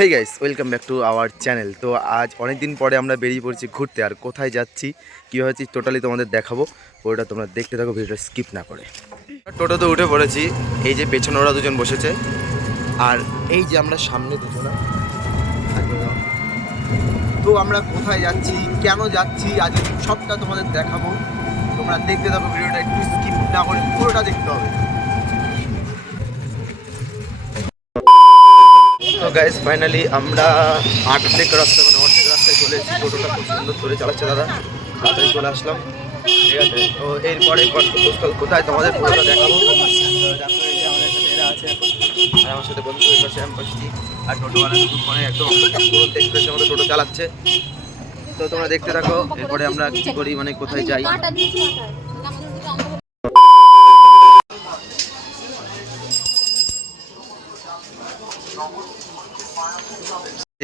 Hey guys welcome back to our channel তো আজ অনেক দিন পরে আমরা বেরিয়ে পড়ছি ঘুরতে। আর কোথায় যাচ্ছি কীভাবে যাচ্ছি টোটালি তোমাদের দেখাবো। ওটা তোমরা দেখতে থাকো, ভিডিওটা স্কিপ না করে। টোটোতে উঠে পড়েছি, এই যে পেছনে ওরা দুজন বসেছে। আর এই যে আমরা সামনে দুজনা তো আমরা কোথায় যাচ্ছি, কেন যাচ্ছি, আজ সবটা তোমাদের দেখাবো। তোমরা দেখতে থাকো, ভিডিওটা একটু স্কিপ না করে পুরোটা দেখতে হবে। তো গাইস ফাইনালি আমরা আর্ধেক রাস্তা মানে অর্ধেক রাস্তায় চলে এসেছি। টোটোটা খুব সুন্দর করে চালাচ্ছে দাদা। তাড়াতাড়ি চলে আসলাম। ঠিক আছে, তো এরপরে গন্তব্যস্থল কোথায় তোমাদের পুরোটা দেখাবো। আমাদের আর আমার সাথে বন্ধু এর পাশে আমি বসছি আর টোটোওয়ালা নতুন ফোনে একদম তুরন্ত এক্সপ্রেসের মতো টোটো চালাচ্ছে। তো তোমরা দেখতে থাকো, এরপরে আমরা কি করি মানে কোথায় যাই।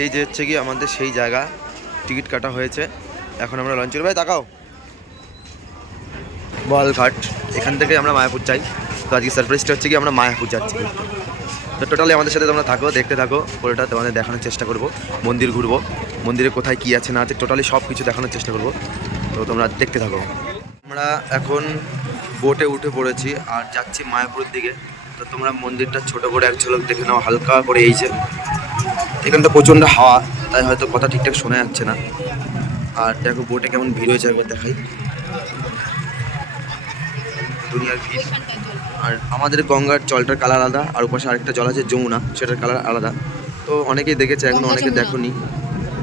এই যে হচ্ছে কি আমাদের সেই জায়গা, টিকিট কাটা হয়েছে। এখন আমরা লঞ্চের ভাই, তাকাও। বলঘাট এখান থেকে আমরা মায়াপুর যাই। তো আজকে সারপ্রাইজটা হচ্ছে কি আমরা মায়াপুর যাচ্ছি। তো টোটালি আমাদের সাথে তোমরা থাকো, দেখতে থাকো। পুরোটা তোমাদের দেখানোর চেষ্টা করব। মন্দির ঘুরবো। মন্দিরে কোথায় কী আছে না আছে টোটালি সব কিছু দেখানোর চেষ্টা করব। তো তোমরা দেখতে থাকো। আমরা এখন বোটে উঠে পড়েছি আর যাচ্ছি মায়াপুরের দিকে। তো তোমরা মন্দিরটা ছোট করে এক ঝলক দেখে নাও, হালকা করে এই যে এখানটা প্রচণ্ড হাওয়া তাই হয়তো কথা ঠিকঠাক শোনা যাচ্ছে না। আর দেখো বোটে কেমন ভিড় হয়েছে একবার দেখাই। দুনিয়ার ভিড়। আর আমাদের গঙ্গার জলটার কালার আলাদা আর ওপাশে আরেকটা জল আছে যমুনা সেটার কালার আলাদা। তো অনেকেই দেখেছে এখনও অনেকে দেখোনি।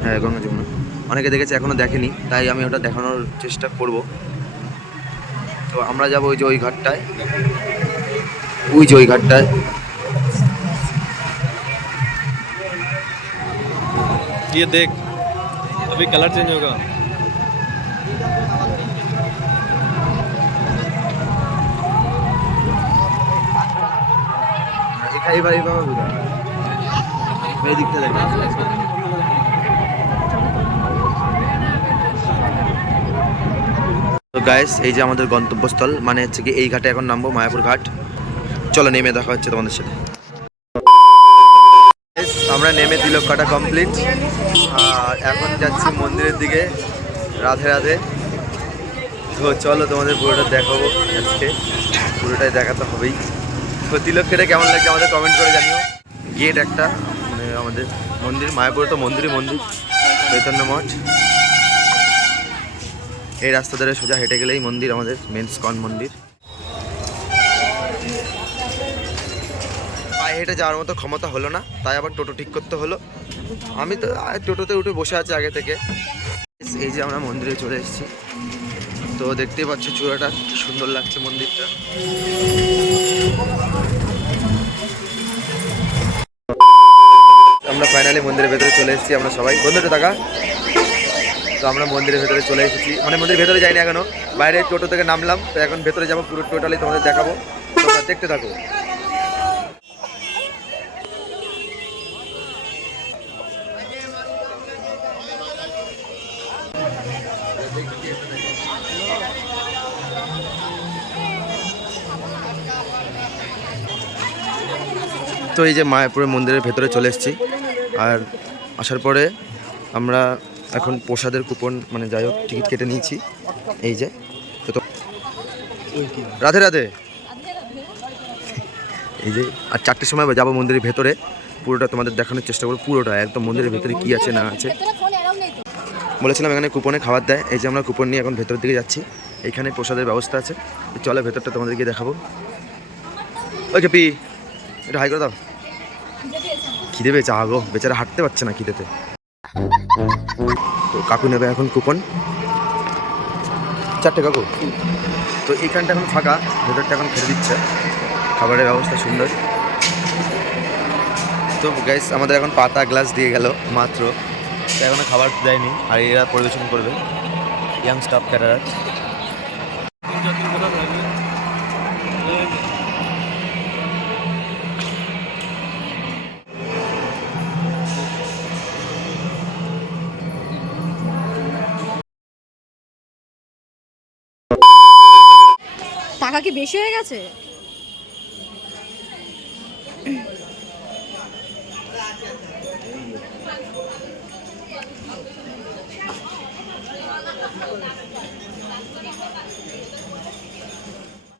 হ্যাঁ গঙ্গা যমুনা। অনেকে দেখেছে এখনও দেখেনি তাই আমি ওটা দেখানোর চেষ্টা করব। তো আমরা যাব ওই যে ওই ঘাটটায়। ওই যে ওই ঘাটটায়। ये देख अभी कलर चेंज होगा এখানে এবার এইভাবে বুঝা এই দিকটা দেখ তো গাইস এই যে আমাদের গন্তব্যস্থল মানে হচ্ছে কি এই ঘাটে এখন নামবো মায়াপুর ঘাট চলো নেমে দেখা হচ্ছে তোমাদের সাথে Guys, আমরা নেমে তিলক কাটা কমপ্লিট আর এখন যাচ্ছি মন্দিরের দিকে, রাধে রাধে। তো চলো তোমাদের পুরোটা দেখাবো আজকে। পুরোটাই দেখাতে হবেই। তো তিলক কেটে কেমন লাগছে আমাদের কমেন্ট করে জানিও। গেট একটা মানে আমাদের মন্দির, মায়াপুরে তো মন্দিরই মন্দির, চৈতন্য মঠ। এই রাস্তা ধরে সোজা হেঁটে গেলেই মন্দির, আমাদের মেন স্কন মন্দির। পায়ে হেঁটে যাওয়ার মতো ক্ষমতা হলো না, তাই আবার টোটো ঠিক করতে হলো। আমি তো টোটোতে উঠে বসে আছি আগে থেকে। এই যে আমরা মন্দিরে চলে এসেছি। তো দেখতেই পাচ্ছ চূড়াটা সুন্দর লাগছে মন্দিরটা। আমরা ফাইনালি মন্দিরের ভেতরে চলে এসেছি, আমরা সবাই। বন্ধুটা টাকা তো আমরা মন্দিরের ভেতরে চলে এসেছি। মানে মন্দিরের ভেতরে যাইনি এখনও, বাইরে টোটো থেকে নামলাম, তো এখন ভেতরে যাব পুরো টোটালি তোমাদের দেখাবো। তোমরা দেখতে থাকো। তো এই যে মায়াপুরের মন্দিরের ভেতরে চলে এসেছি। আর আসার পরে আমরা এখন প্রসাদের কুপন মানে যাই হোক টিকিট কেটে নিয়েছি। এই যে, তো রাধে রাধে। এই যে, আর চারটের সময় যাব মন্দিরের ভেতরে। পুরোটা তোমাদের দেখানোর চেষ্টা করব। পুরোটা, একদম মন্দিরের ভেতরে কী আছে, না আছে। বলেছিলাম এখানে কুপনে খাবার দেয়। এই যে আমরা কুপন নিয়ে এখন ভেতরের দিকে যাচ্ছি। এখানে প্রসাদের ব্যবস্থা আছে। চলো ভেতরটা তোমাদেরকে দেখাবো। ওকে পি একটু হাই করে দাও। খিদে পেয়েছে আগো বেচারা হাঁটতে পারছে না খিদেতে। তো কাকু নেবে এখন কুপন চারটে কাকু। তো এইখানটা এখন ফাঁকা, ভেতরটা এখন ফেলে দিচ্ছে। খাবারের ব্যবস্থা সুন্দর। তো গ্যাস আমাদের এখন পাতা গ্লাস দিয়ে গেল, মাত্র। তো এখনও খাবার দেয়নি, আর এরা পরিবেশন করবে। ইয়াং স্টাফ ক্যাটারার টাকা কি বেশি হয়ে গেছে?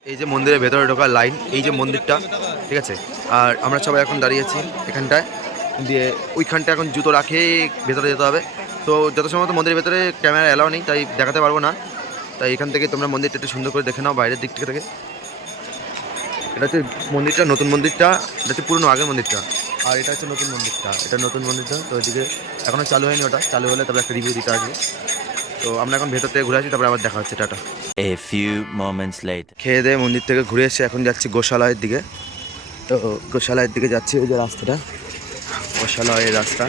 এই যে মন্দিরের ভেতরে ঢোকার লাইন এই যে মন্দিরটা, ঠিক আছে? আর আমরা সবাই এখন দাঁড়িয়েছি এখানটায়, দিয়ে ওইখানটা এখন জুতো রাখে ভেতরে যেতে হবে। তো যত সময় তো মন্দিরের ভেতরে ক্যামেরা অ্যালাও নেই, তাই দেখাতে পারব না। তাই এখান থেকে তোমরা মন্দিরটা একটু সুন্দর করে দেখে নাও বাইরের দিক থেকে এটা হচ্ছে মন্দিরটা নতুন মন্দিরটা এটা হচ্ছে পুরনো আগের মন্দিরটা। আর এটা হচ্ছে নতুন মন্দিরটা এটা নতুন মন্দিরটা তো ওইদিকে এখনও চালু হয়নি ওটা চালু হলে তারপরে একটা রিভিউ দিতে আসবে। তো আমরা এখন ভেতর থেকে ঘুরে আসি তারপরে আবার দেখা হচ্ছে tata. A few moments later. খেয়ে দিয়ে মন্দির থেকে ঘুরে এসে এখন যাচ্ছি গোশালয়ের দিকে। তো গোশালয়ের দিকে যাচ্ছি ওই যে রাস্তাটা। গোশালয়ের রাস্তা।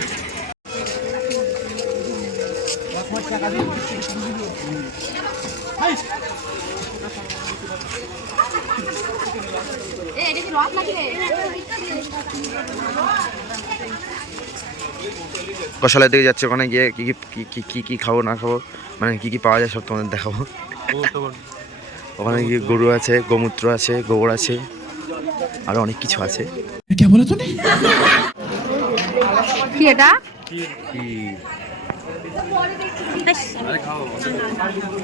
গোশালয়ের দিকে যাচ্ছে ওখানে গিয়ে কী কী কী কী কী খাব না খাব মানে কী কী পাওয়া যায় সব তোমাদের দেখাবো। ওখানে গিয়ে গরু আছে গোমূত্র আছে গোবর আছে আরও অনেক কিছু আছে। কি এটা?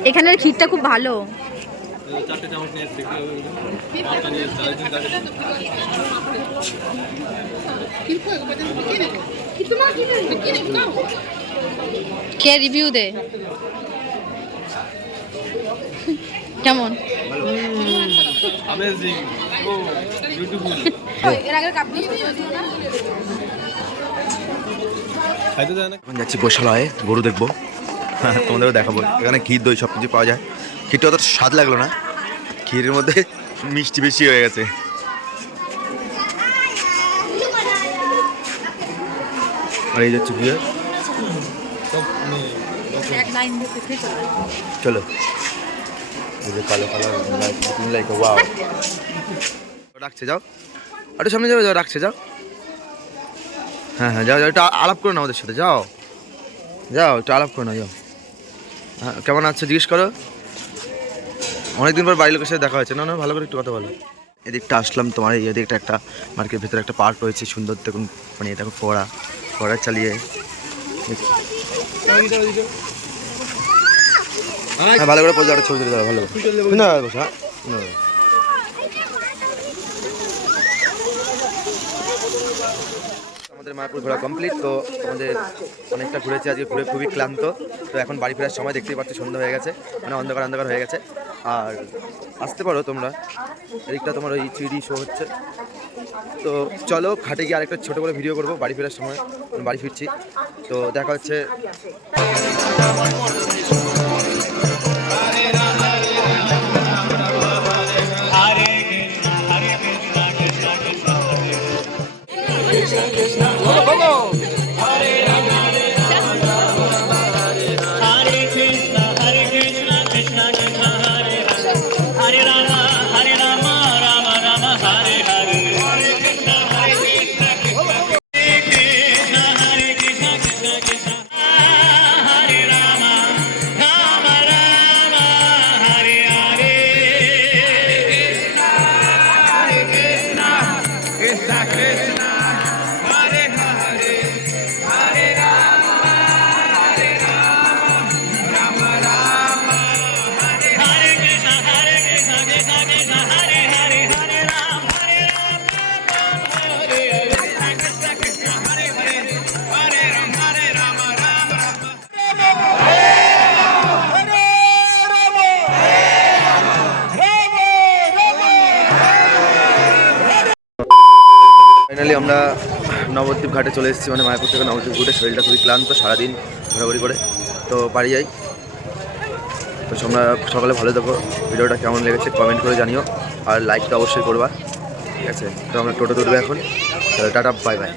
এখানের ক্ষীরটা খুব ভালো। চারটে চামচ নিয়ে নিয়ে আরেকদিন কে রিভিউ দে? কেমন? Oh, ও বিউটিফুল এর আগে কাপ না? যাচ্ছি গোশালায় গরু দেখব। তোমাদেরও দেখাবো এখানে ক্ষীর দই সব কিছু পাওয়া যায়। ক্ষীরটা অত স্বাদ লাগল না। ক্ষীরের মধ্যে মিষ্টি বেশি হয়ে গেছে। আর এই যাচ্ছে বিয়ে সব এক লাইন চলো কালো কালো লাইক ওয়াও রাখছে, যাও। একটু সামনে যাও যাও, রাখছে, যাও। হ্যাঁ হ্যাঁ যাও যাও, একটু আলাপ করো না ওদের সাথে, যাও। যাও, একটু আলাপ করো না যাও। হ্যাঁ কেমন আছো, জিজ্ঞেস করো। অনেকদিন পর বাড়ির লোকের সাথে দেখা হয়েছে। না না, ভালো করে একটু কথা বলো। এদিকটা আসলাম তোমার, এই এদিকটা একটা মার্কেটের ভেতরে একটা পার্ক রয়েছে, সুন্দর দেখুন মানে দেখো ফোড়া ফোড়া চালিয়ে। হ্যাঁ ভালো করে পোজা ছবি তুলে ভালো করে। না আমাদের মায়াপুর ঘোরা কমপ্লিট তো আমাদের অনেকটা ঘুরেছে, আজকে ঘুরে খুবই ক্লান্ত। তো এখন বাড়ি ফেরার সময় দেখতেই পাচ্ছি, সন্ধ্যা হয়ে গেছে মানে অন্ধকার অন্ধকার হয়ে গেছে। আর আসতে পারো তোমরা। এদিকটা তোমার ওই থ্রি শো হচ্ছে। তো চলো খাটে গিয়ে আরেকটা ছোটো করে ভিডিও করব বাড়ি ফেরার সময়। বাড়ি ফিরছি। তো দেখা হচ্ছে। নবদ্বীপ ঘাটে চলে এসেছি মানে মায়াপুর থেকে নবদ্বীপ ঘুরে শরীরটা খুবই ক্লান্ত সারাদিন ঘোরাঘুরি করে। তো বাড়ি যাই। তো তোমরা সকালে ভালো থাকো। ভিডিওটা কেমন লেগেছে কমেন্ট করে জানিও। আর লাইকটা অবশ্যই করবা। ঠিক আছে? তো আমরা টোটো তুলবে এখন। Tata bye bye